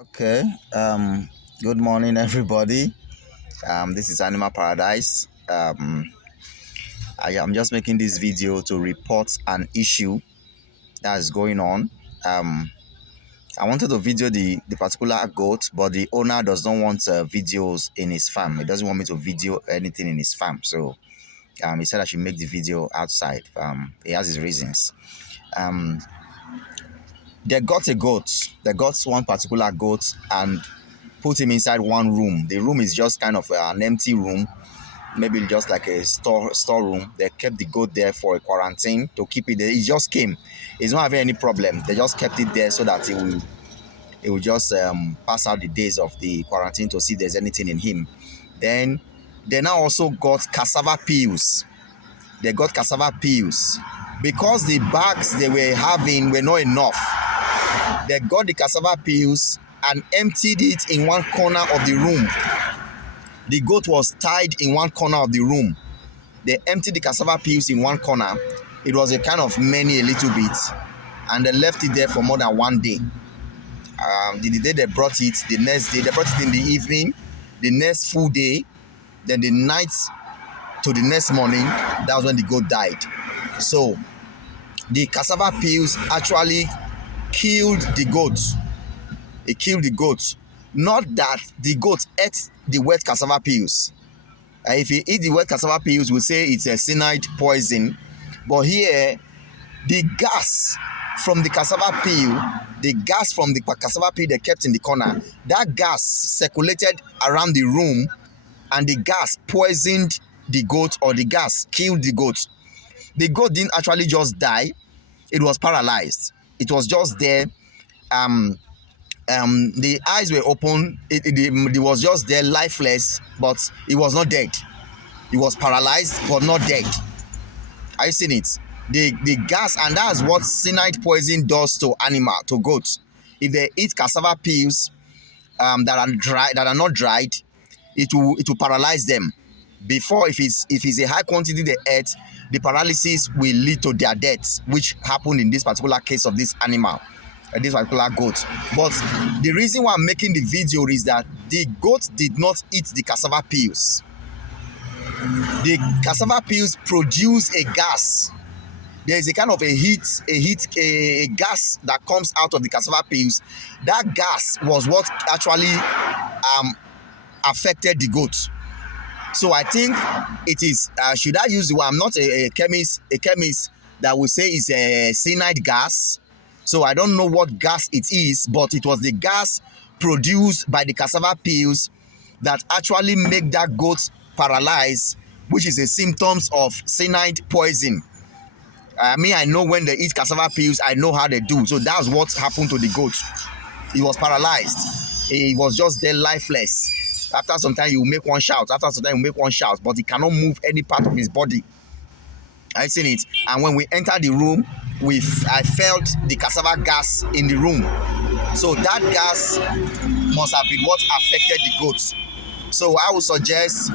Okay. Good morning, everybody. This is Animal Paradise. I am just making this video to report an issue that is going on. Um, I wanted to video the particular goat, but the owner does not want videos in his farm. He doesn't want me to video anything in his farm. So he said I should make the video outside. He has his reasons. Um, they got a goat. They got one particular goat and put him inside one room. The room is just kind of an empty room, maybe just like a storeroom. They kept the goat there for a quarantine to keep it there. He just came. He's not having any problem. They just kept it there so that it will just pass out the days of the quarantine to see if there's anything in him. Then they now also got cassava peels. They got cassava peels because the bags they were having were not enough. They got the cassava peels and emptied it in one corner of the room. The goat was tied in one corner of the room. They emptied the cassava peels in one corner. It was a kind of many a little bit, and they left it there for more than one day. The day they brought it, the next day, they brought it in the evening, the next full day, then the night to the next morning, that was when the goat died. So the cassava peels actually killed the goat. It killed the goat. Not that the goat ate the wet cassava peels. If you eat the wet cassava peels, we'll say it's a cyanide poison. But here, the gas from the cassava peel, the gas from the cassava peel they kept in the corner, that gas circulated around the room, and the gas poisoned the goat, or the gas killed the goat. The goat didn't actually just die. It was paralyzed. It was just there. The eyes were open. It was just there, lifeless, but it was not dead. It was paralyzed, but not dead. Are you seeing it? The gas, and that's what cyanide poison does to goats. If they eat cassava peels that are not dried, it will paralyze them. Before, if it's a high quantity they ate, the paralysis will lead to their death, which happened in this particular case of this animal, this particular goat. But the reason why I'm making the video is that the goat did not eat the cassava peels. The cassava peels produce a gas. There is a kind of a gas that comes out of the cassava peels. That gas was what actually affected the goat. So I think it is, should I use the word? I'm not a chemist that will say it's a cyanide gas. So I don't know what gas it is, but it was the gas produced by the cassava peels that actually make that goat paralyzed, which is a symptoms of cyanide poison. I know when they eat cassava peels, I know how they do. So that's what happened to the goat. He was paralyzed. He was just there, lifeless. After some time, he will make one shout. But he cannot move any part of his body. I seen it. And when we entered the room, I felt the cassava gas in the room. So that gas must have been what affected the goats. So I would suggest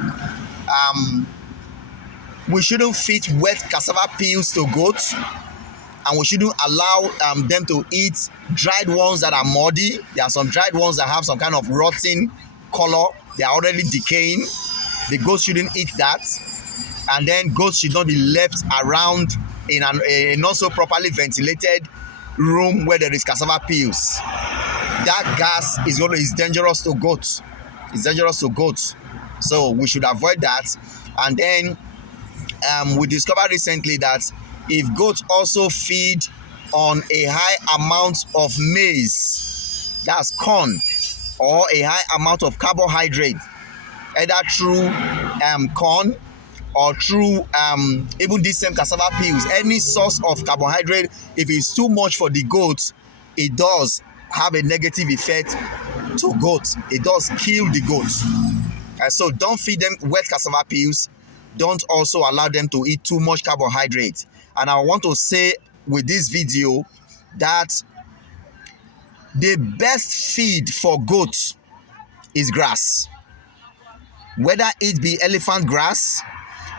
we shouldn't feed wet cassava peels to goats, and we shouldn't allow them to eat dried ones that are muddy. There are some dried ones that have some kind of rotten color. They are already decaying. The goats shouldn't eat that. And then goats should not be left around in a not so properly ventilated room where there is cassava peels. That gas is dangerous to goats. It's dangerous to goats. So we should avoid that. And then we discovered recently that if goats also feed on a high amount of maize, that's corn, or a high amount of carbohydrate, either through corn or through even these same cassava peels, any source of carbohydrate, if it's too much for the goats, it does have a negative effect to goats. It does kill the goats. And so don't feed them wet cassava peels. Don't also allow them to eat too much carbohydrate. And I want to say with this video that the best feed for goats is grass. Whether it be elephant grass,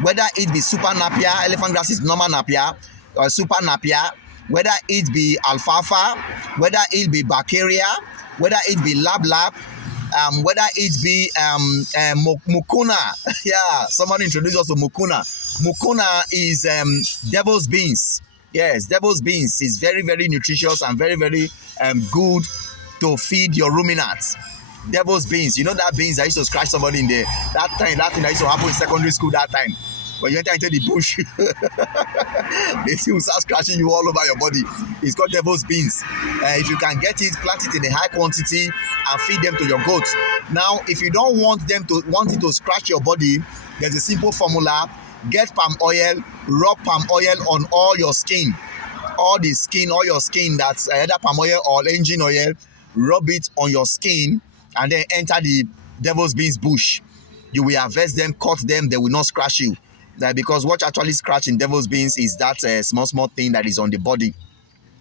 whether it be super napier, elephant grass is normal napier, or super napier, whether it be alfalfa, whether it be Baccaria, whether it be lab, whether it be Mucuna. Yeah, somebody introduced us to Mucuna. Mucuna is devil's beans. Yes, devil's beans is very, very nutritious and very, very good to feed your ruminants. Devil's beans, you know that beans that used to scratch somebody in the that thing that used to happen in secondary school that time. When you enter into the bush, they will start scratching you all over your body. It's called devil's beans. If you can get it, plant it in a high quantity and feed them to your goats. Now, if you don't want it to scratch your body, there's a simple formula. Get palm oil, rub palm oil on all your skin. All your skin that's either palm oil or engine oil, rub it on your skin and then enter the devil's beans bush. You will harvest them, cut them, they will not scratch you. Because what actually scratch in devil's beans is that small thing that is on the body.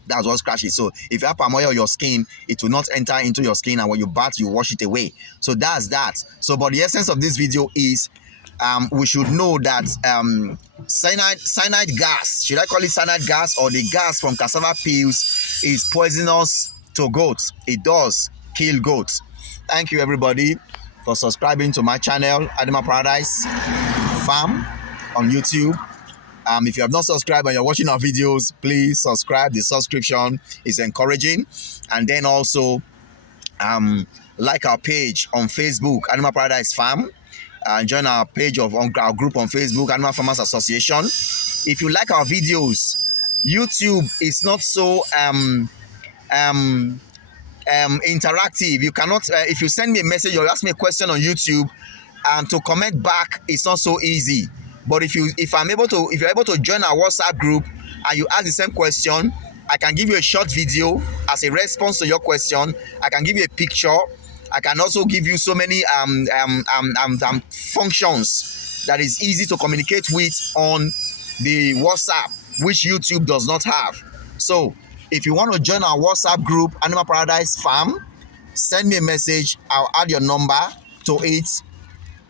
That's what scratches. So if you have palm oil on your skin, it will not enter into your skin, and when you bath, you wash it away. So that's that. So, but the essence of this video is we should know that cyanide gas, should I call it cyanide gas, or the gas from cassava peels, is poisonous to goats. It does kill goats. Thank you everybody for subscribing to my channel, Animal Paradise Farm on YouTube. If you have not subscribed and you're watching our videos, please subscribe. The subscription is encouraging. And then also like our page on Facebook, Animal Paradise Farm. Join our page of our group on Facebook, Animal Farmers Association. If you like our videos, YouTube is not so interactive. You cannot if you send me a message or ask me a question on YouTube, to comment back, it's not so easy. But if you're able to join our WhatsApp group and you ask the same question, I can give you a short video as a response to your question. I can give you a picture. I can also give you so many functions that is easy to communicate with on the WhatsApp, which YouTube does not have. So if you want to join our WhatsApp group, Animal Paradise Farm, send me a message. I'll add your number to it.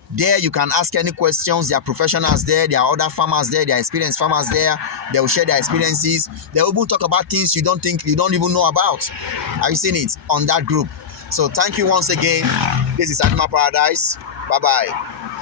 There you can ask any questions. There are professionals there. There are other farmers there. There are experienced farmers there. They will share their experiences. They will even talk about things you don't even know about. Are you seeing it on that group? So thank you once again. This is Animal Paradise. Bye-bye.